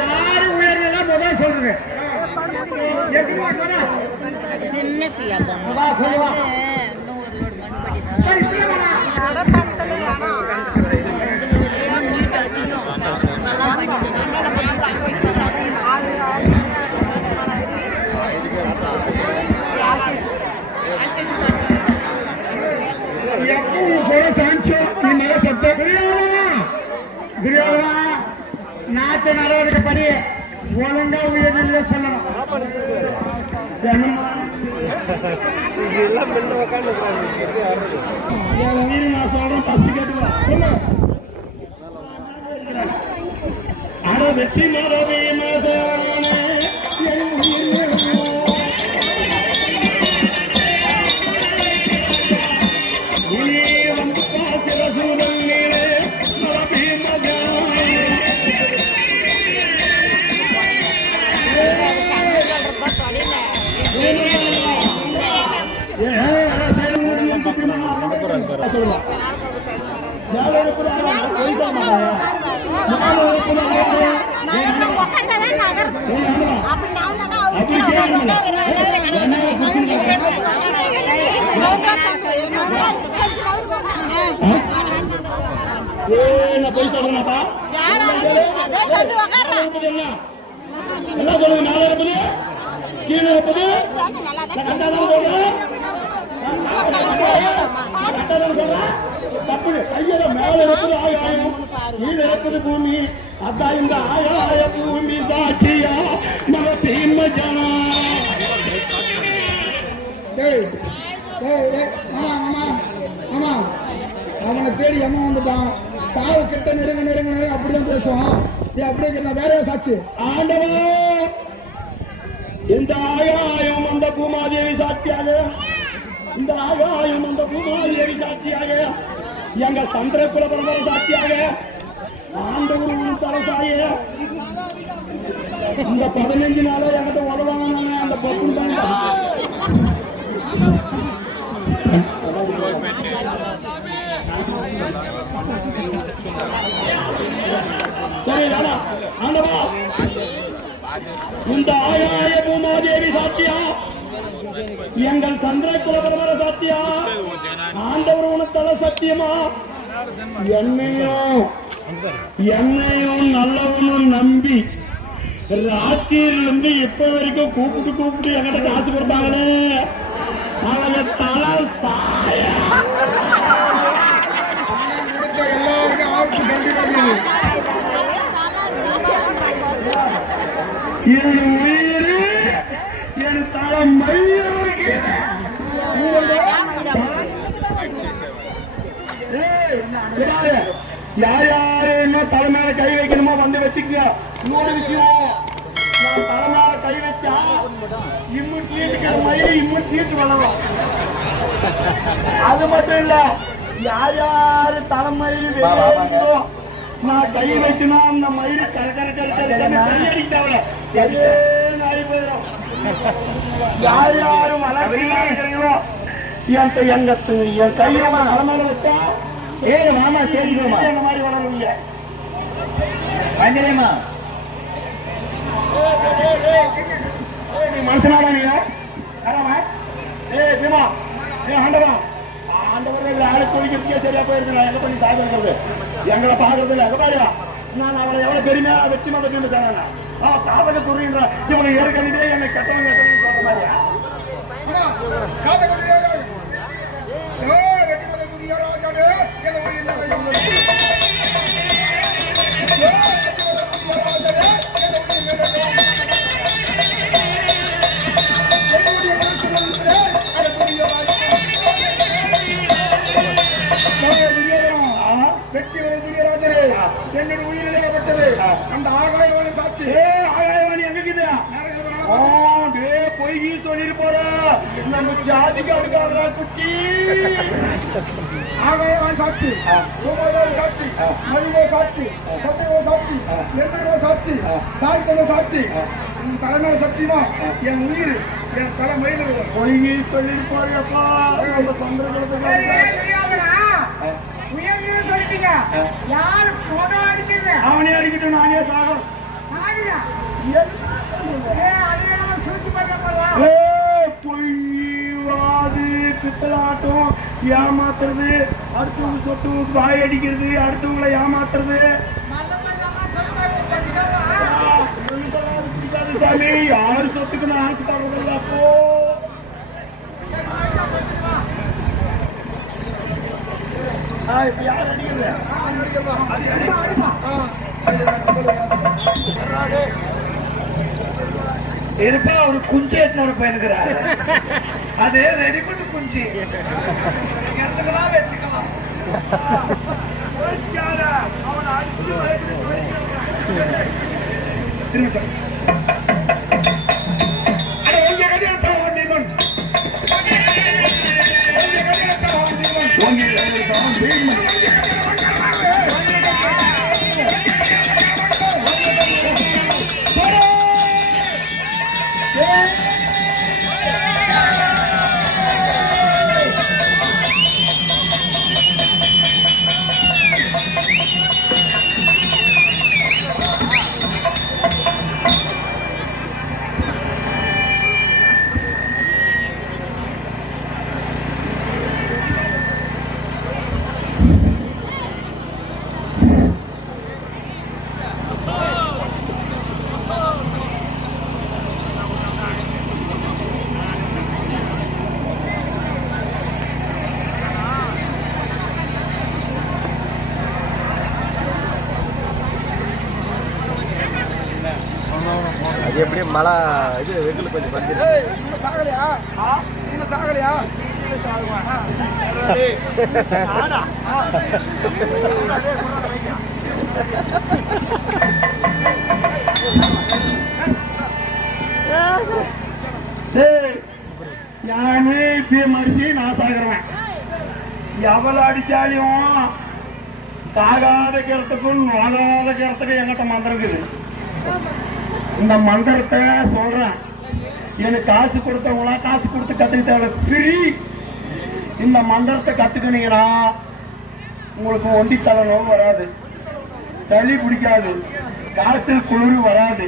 யாரும் உயர்வெல்லாம் முதல் சொல்றது சின்ன சியாப்பா இன்னும் ஒரு லோடு நாட்டு நடவடிக்கை படி ஒழுங்கா உயர்நிலை சொல்லணும். உயிர் நான் சொல்றேன் ஃபர்ஸ்ட் கேட்டுக்கோ. அட வெற்றி மரபே மதான என் உயிர் வந்து காசில சூழல் நீரே மரபே மதான போய் சொல்றேன்ப்பா எல்லாம் சொல்லுங்க. மேல இருப்பது கீழே இருப்பது சொல்றேன் தப்பு. கையில மேல இருப்பது ஆகாயம், கீழே இருப்பது பூமி. அதான் இந்த ஆகாய பூமி சாட்சியா மகத்தீம ஜனா. அவனை தேடி அம்மா வந்துட்டான். சாவு கிட்ட நெருங்க நெருங்க நெருங்க அப்படிதான் பேசுவான். அப்படியே வேற சாட்சி ஆண்டவா. இந்த ஆகாயம் அந்த பூமாதேவி சாட்சியாக, இந்த ஆகாயம் அந்த பூமாதேவி சாட்சியாக, எங்க சந்திரகுல பரம்பரை சாட்சியாக, ஆண்டவர் தலசாய இந்த 15 நாளா என்கிட்ட உதவாங்க. அந்த பப்பு சரி ஆண்டவா. இந்த ஆகாய பூமாதேவி சாட்சியா, எங்கள் சந்திர குலபரமர சாட்சியா, ஆண்டவர் உனத்தல சத்தியமா, என்னையும் நல்லவனும் நம்பி ராத்திரிலிருந்து இப்ப வரைக்கும் கூப்பிட்டு என்கிட்ட காசு கொடுத்தாங்களே, அவங்க தலை சாய என் உயிர் என் தலை யார் யாரு என்ன தலை மேல கை வைக்கணுமோ வந்து வச்சுக்க. இன்னொரு விஷயம், நான் தலை மேல கை வச்சா இம்முன் தீட்டு வளரும். அது மட்டும் இல்ல, யார் யாரு தலைமயிறு வெளியோ நான் கை வச்சுனா அந்த மயிறு கையடிக்காவில நாரி போயிடும். யார் யாரும் வளர்க்கிறீங்களோ என் கையை தலைமையில வச்சா மாமா சேர்த்துக்கோமா இந்த மாதிரி வளருவீங்க. வஞ்சரியமா நீ மனுஷனாடா நீங்க ஆண்டவா ஆண்டவர் ஆளு குடிக்கிறதுக்கே சரியா போயிருக்கு. நான் எங்க பண்ணி சாப்பிடுறது எங்களை பாக்குறது இல்லை. எங்க பாருவா நான் அவளை எவ்வளவு பெருமையா வெற்றி மதம் தராங்க. காதக சொல்றீங்க இவனை ஏற்கனவே என்னை கட்டவங்க சொல்ற மாதிரியா என்னோட உயிரிழக்கப்பட்டது அந்த ஆகாயவாணி சாட்சி. ஆகாயவாணி எங்க பொய் சொல்லிட்டு போற நம்ம ஜாதிக்கு அடுக்காத குட்டி. ஆகாயவாணி சாட்சி, சாட்சி, மருவோ சாட்சி, சத்தியவோ சாட்சி, எந்தவோ சாட்சி, தாய்த்தவோ சாட்சி. தலைமையில சத்தியமா என் உயிர் என் தலைமையில பொய் சொல்லிட்டு போறியப்பா. சந்திரகுலத்துக்கு உயர்வு சொல்லிட்டீங்க. அவனே அடிக்கட்டும், நானே சாகணும். பொய்வாது பித்தலாட்டம், ஏமாத்துறது, அடுத்தவங்க சொத்து வாய் அடிக்கிறது, அடுத்தவங்களை ஏமாத்துறது சாமி. யாரு சொத்துக்கு நான் ஆசை தரதில்ல. அப்போ இப்ப யார் அடிக்கிறது? இருப்பா ஒரு குஞ்சு எத்தனை பையனுக்குறாரு, அது ரெடிமேட் குஞ்சு இடத்துக்கெல்லாம் வச்சுக்கலாம். அது எப்படி மழை இது வெயில் கொஞ்சம் வந்து சாகலையா? ഞാന് ഇപ്പൊ മരിച്ച് നാസാകരണ എവള അടിച്ചാലും சாகாத கிடத்துக்கும் நோகாத கிடத்துக்கும் என்கிட்ட மந்திரம் இருக்குது. இந்த மந்திரத்தை சொல்றேன். எனக்கு காசு கொடுத்தவங்களா காசு கொடுத்து கத்துக்கிட்ட ஃப்ரீ. இந்த மந்திரத்தை கத்துக்கினீங்கன்னா உங்களுக்கு ஒண்டி தலைநோவு வராது, சளி பிடிக்காது, காய்ச்சல் குளிர் வராது,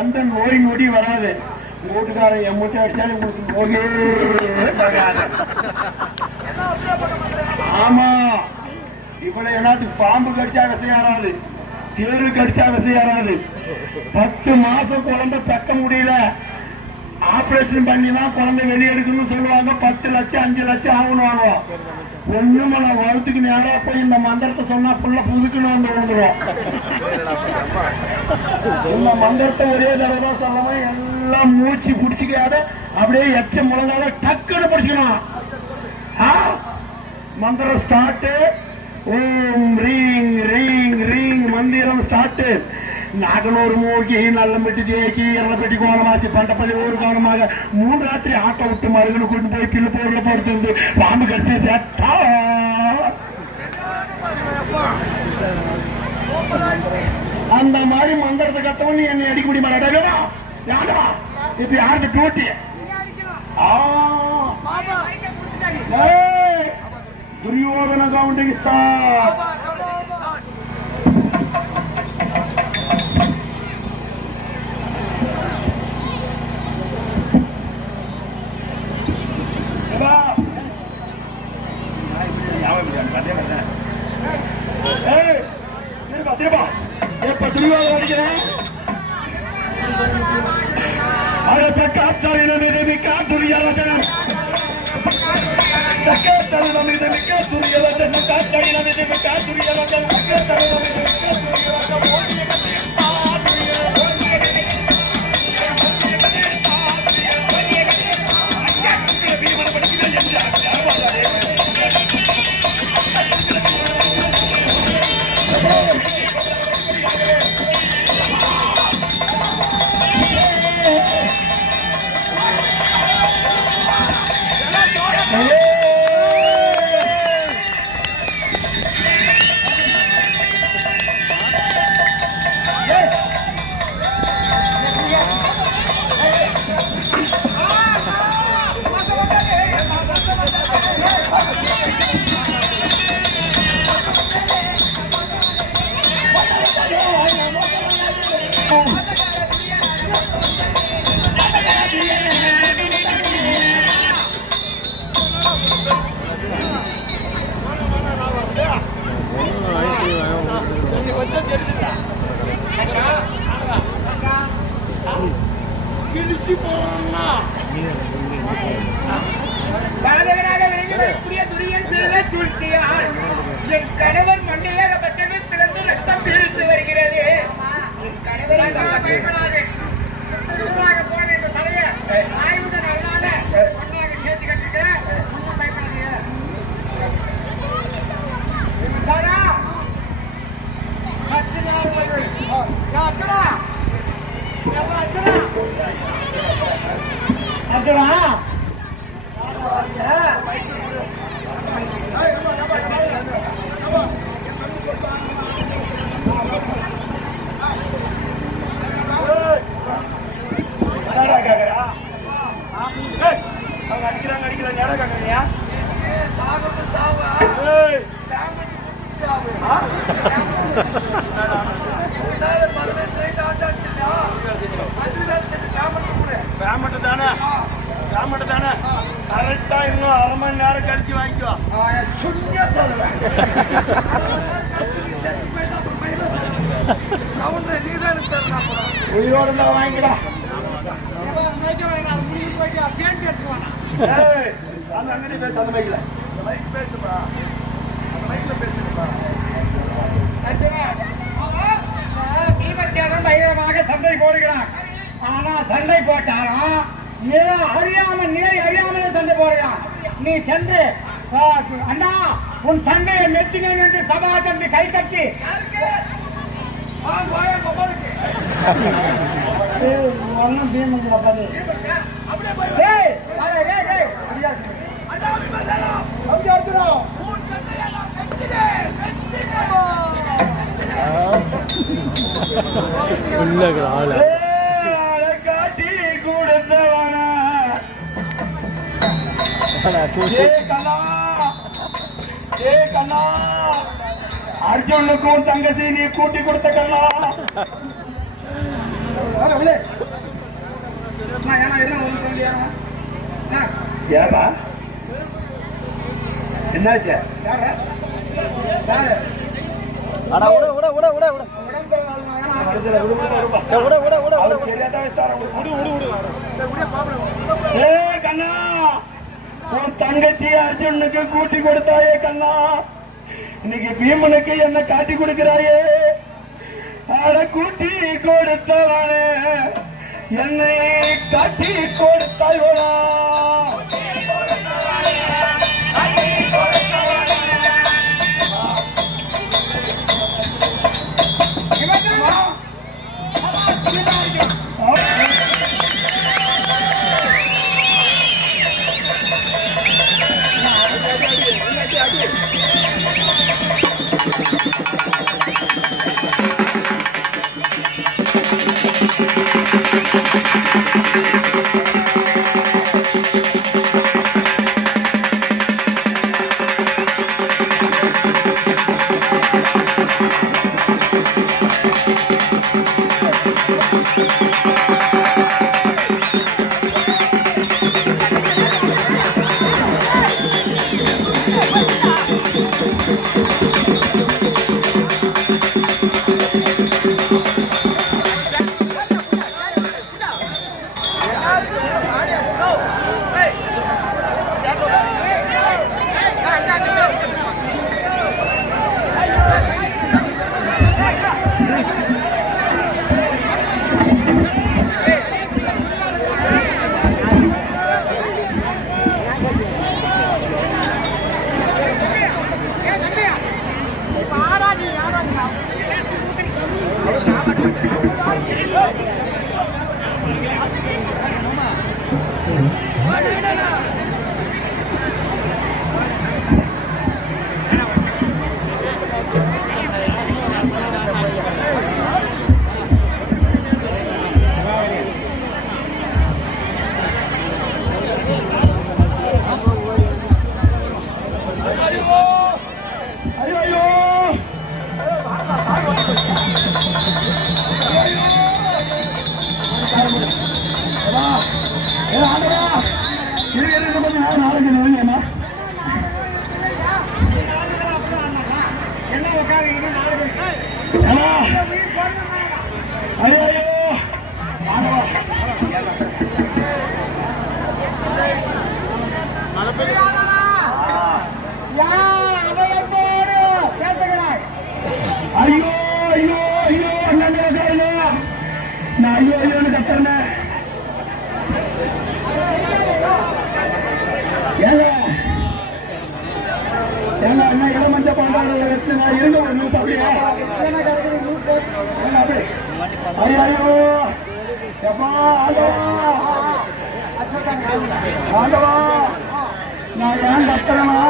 எந்த நோய் நொடி வராது. வீட்டுக்காரன் எம்மூட்டை அடிச்சாலும் உங்களுக்கு நோயே வராது. ஆமா, இவ்வளவு எல்லாத்துக்கு பாம்பு கடிச்சா விஷயம் ஏறாது, தேரு கடிச்சா விஷயம் ஏறாது. 10 மாசம் குழந்தை பெக்க முடியல, ஆபரேஷன் பண்ணி தான் குழந்தை வெளியெடுக்கணும்னு சொல்லுவாங்க. 10 லட்சம் 5 லட்சம் ஆகணுவாங்க. ஒண்ணுமே நான் வளர்த்துக்கு நேரா போய் இந்த மந்திரத்தை சொன்னா புள்ள புதுக்குன்னு வந்து விழுந்துடும். இந்த மந்திரத்தை ஒரே தடவை தான் சொல்லணும். எல்லாம் மூச்சு பிடிச்சிக்காத, அப்படியே எச்ச முழங்காத டக்குன்னு பிடிச்சிக்கணும். மந்திரம் ஸ்டார்ட். ஓம் ரீங் ரீங் ரீங் மந்திரம் ஸ்டார்ட். நாகனூர் மூழ்கி நல்ல பெட்டி தேக்கி எரளப்பட்டி கோணமாசி பண்டப்பள்ளி ஊர் கோணமாக 3 ராத்திரி ஆட்டோ விட்டு மருகனு கூட்டு போய் பில்லு பொருளை படுத்து பாம்பு கடிச்சு செட்டா. அந்த மாதிரி மந்திரத்தை கத்தவன் என்னை அடிக்க முடியுமா? யாரா இப்ப யாருக்கு டூட்டி? Duryodhana counting star. எப்ப துரியோதன அடிக்கிறேன் அடுத்த காத்தாரின மிக துரியோதனம் தக்கத்தருணம் இது மிக துரியோதனம் காத்தாரின மிக துரியோதனம் தக்கத்தருணம் இது மிக துரியோதனம். கணவன் மண்ணிலேகப்பட்டது திறந்து ரத்தம் பீரிட்டு வருகிறது. போன இந்த தலையை ஆய்வுடன் அதனால ஒன்றாக சேர்த்து கட்டிட்டு ஒன்றும் பயப்படாதீங்க. அர்ஜுனா கரெக்டா இன்னும் அரை மணி நேரம் கழிச்சு வாங்கிக்கோ. உயிரோடு தான் வாங்கிடா. அங்கே பேச அந்த மைக்ல பயங்கரமாக சண்டை போடுகிறான். ஆனா சண்டை போட்டாலும் அறியாமலே சண்டை போடுகிறான். நீ சென்று அண்ணா உன் சண்டையை மெச்சினேன் என்று சபா சென்று கை தட்டி ஒன்னும் காட்டி கொடுத்தவன அர்ஜுனுக்கும் தங்கச்சி நீ கூட்டி கொடுத்த கண்ணா. ஏப்பா என்னாச்சு? கண்ணா உன் தங்கச்சி அர்ஜுனுக்கு கூட்டி கொடுத்தாயே கண்ணா, இன்னைக்கு பீமனுக்கு என்ன காட்டி கொடுக்கிறாயே. அட கூட்டி கொடுத்தவனே என்னை காட்டி கொடுத்தாயோடா. அபயத்தோடு ஐயோ எப்பா ஆண்டவா நான் ஏன் கத்துறேனா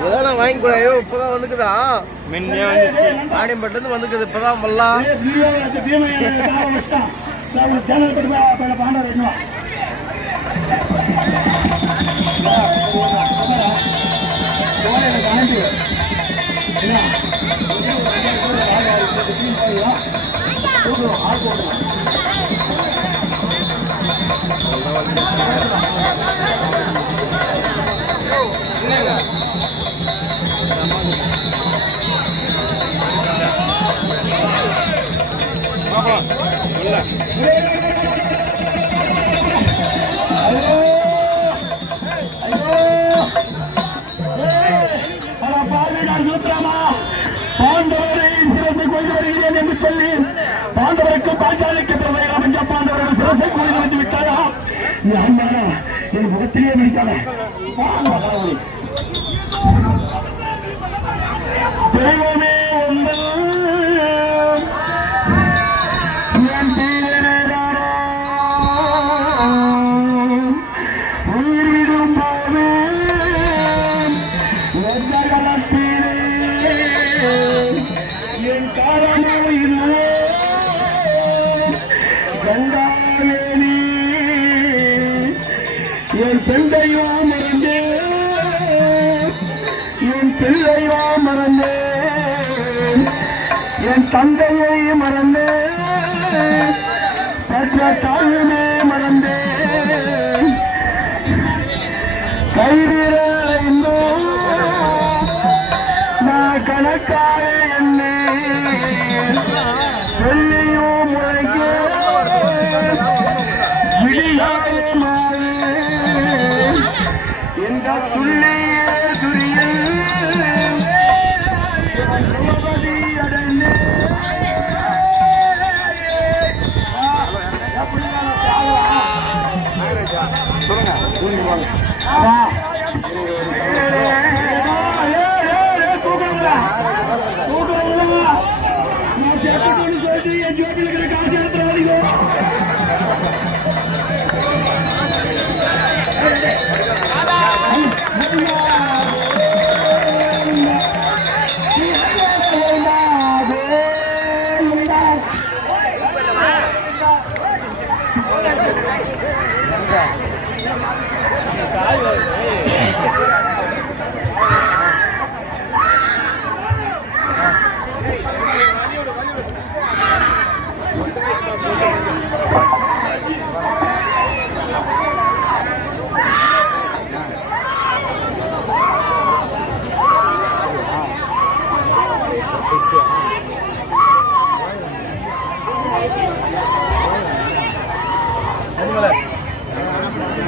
இதெல்லாம் வாங்கி கூட இப்பதான் வந்துக்குதா ஆடியம்பட்டு வந்துக்குது இப்பதான் மல்லாம் பாண்டவர் பாண்டவரின் சிரசை கொய்து வருகிறேன் என்று சொல்லி பாண்டவருக்கு பாஞ்சாலிக்கு பிரதேகம் என்ற பாண்டவர்கள் சிரசை கொய்து வந்து விட்டாயா அம்மாடா என் முகத்திலேயே பிடிக்காத தெய்வமே உங்கள் என் தீரனேதாரோ உயிரிடும் போது என் காரணோ இதுவோ கங்காவேணி என் பிள்ளையோ மறந்தே என் பிள்ளையோ மறந்தே என் தந்தையை மறந்தே பெற்ற தாயுமே மறந்தே கைவிரைந்தோ நான் கணக்கார என்னை சொல்லியோ முறைக்க விடியாதே மாறு என்ற துள்ளியே துரியில் சிவபதி அடைந்தே சொல்லிட்டு என் ஜோபில் இருக்கிற காசு எடுத்துறாதீங்க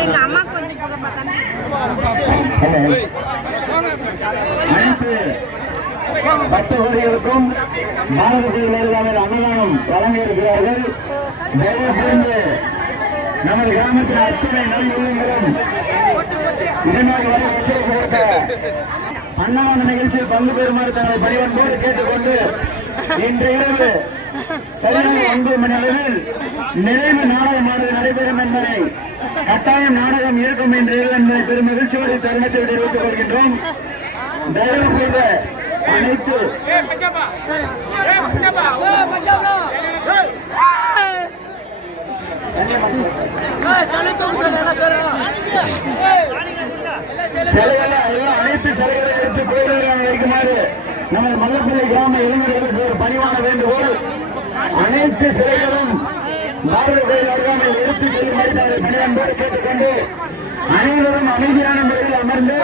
எங்க அம்மா கொஞ்சம் கூட பார்த்தா அனைத்து பக்தர்களுக்கும் மாணவர்கள் அன்னதானம் வழங்க இருக்கிறார்கள். தயவுசெய்து நமது கிராமத்தில் அத்தனை நல்வுள்ளங்களும் இதனால் வரை ஒத்துழைப்பு கொடுத்த அன்னதான நிகழ்ச்சியில் பங்கு பெறுமாறு தங்களை பணிவன்போடு கேட்டுக்கொண்டு இன்று இரவு சரியாக 9 மணி அளவில் நிறைவு நாடகமானது நடைபெறும் என்பதை கட்டாயம் நாடகம் இருக்கும் என்று என்பதை பெரும் மகிழ்ச்சியோடு தருணத்தில் தெரிவித்துக் கொள்கின்றோம். தயவு செய்த அனைத்து அனைத்து சிலைகளை எடுத்து கோயில்களாக வைக்குமாறு நமது மல்லப்பள்ளி கிராம இளைஞர்களுக்கு ஒரு பணிவான வேண்டுகோள். அனைத்து சிலைகளும் பாரத கோயில் அருகாமையில் எடுத்து செல்லும்படி தங்களை பணிவன்போடு கேட்டுக்கொண்டு அனைவரும் அமைதியான முறையில் அமர்ந்து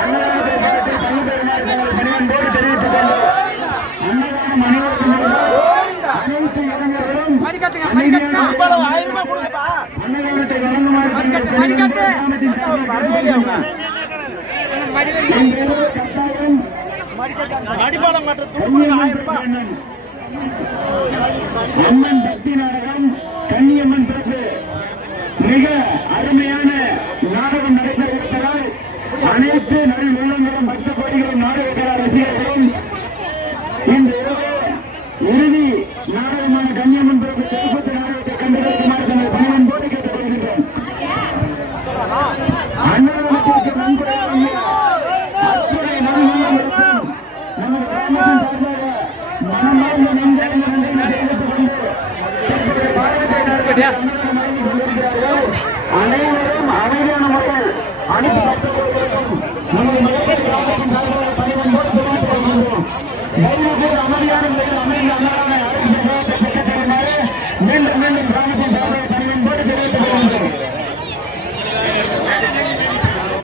அன்னதானத்தை பாடத்தில் பங்கு பெறுமாறு தங்களை பணிவன்போடு தெரிவித்துக் கொண்டு அன்னதானம் அனைவருக்கும் அனைத்து இளைஞர்களும் அமைதியான அன்னதானத்தை வழங்குமாறு கிராமத்தின் அம்மன் பக்தி நாடகம் கன்னியம்மன் பிறப்பு மிக அருமையான நாடகம் நடைபெற இருப்பதால் அனைத்து நல் உள்ளங்களும் பக்த கோடிகளும் நாடகக்காரர்கள் நன்றி தெரிவித்துக் கொண்டு